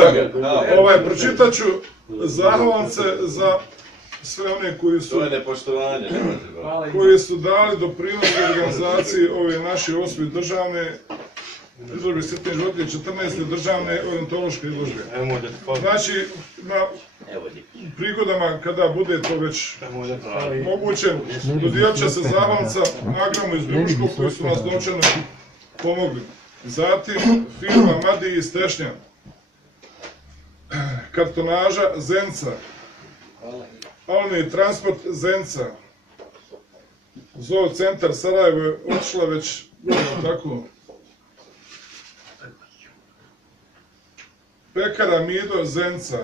pričam. Pročitat ću zahvalnice za sve one koji su dali doprinos organizaciji ove naše 8. državne izložbe svjetnih životinja, 14. državne orijentološke izložbe. Znači, na prigodama kada bude to već moguće, dodijelit će se zahvalnica Agramu iz Ljubuškog koji su nas novčano pomogli. Zatim firma Madi iz Tešnja, kartonaža Zenca, Alni transport Zenca, Zoo centar Sarajevo je otišla već tako. Pekara Mido Zenca,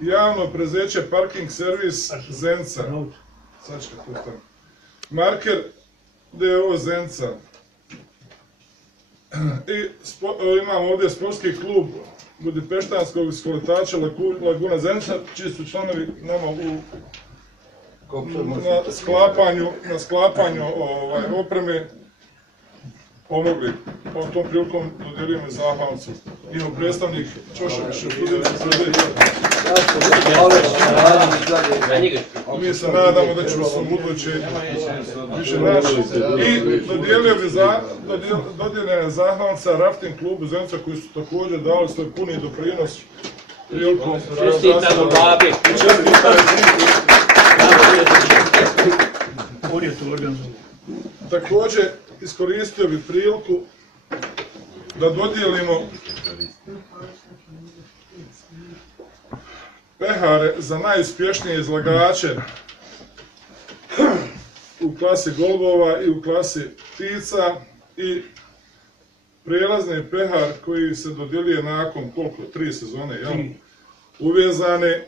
javno prezeće parking servis Zenca, Marker D.O. Zenca, i imamo ovdje sportski klub Budimpeštanskog skoletača Laguna Zenica, čiji su članovi nama na sklapanju opreme pomogli. Po tom prilikom dodijelimo i zahvalnicu. Njihov predstavnik Čošević je mi se nadamo da ćemo se buduće više naći. I dodijeljena zahvalnica Rafting klubu Zenica koji su također dali svoj puni doprinos prilikom čestitamo babi. Također iskoristio bih priliku da dodijelimo pehare za najuspješnije izlagače u klasi golbova i u klasi ptica i prijelazni pehar koji se dodjeljuje nakon koliko? 3 sezone, uvezane.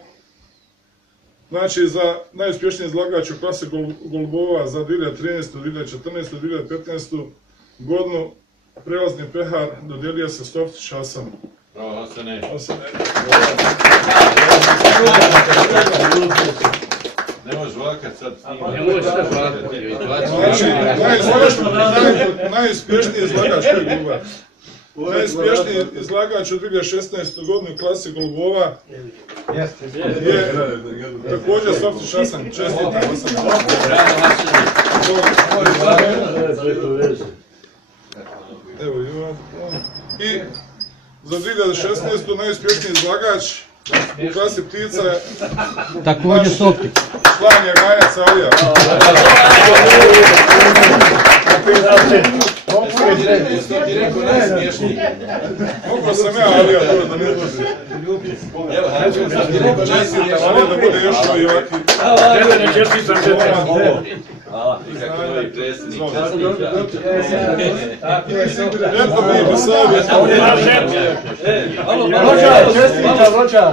Znači, za najuspješniji izlagač u klasi golbova za 2013. 2014. 2015. godinu prelazni pehar dodijelio se Stoftić Hasan. Bravo, Hasane. Ne možeš vlakat sad s njima. Ne možeš sad vlakat. Znači, najuspješniji izlagač koji je golbač. Najuspješniji izlagač u 2016. godinu u klasi golbova je također Stoftić Hasan. Čestitam Hasan. I za 2016. najuspješniji izlagač u klasi ptica je također Stoftić. Slanje Gajac Alija. Ti rekao najsmiješniji. Mogao sam ja Alija da ne bude. Čestitam Alija da bude još i ovaki. Ne čestitam. Hvala. I kako novi predsjednik. Eto mi do savjeta. Čestitam, Ročar.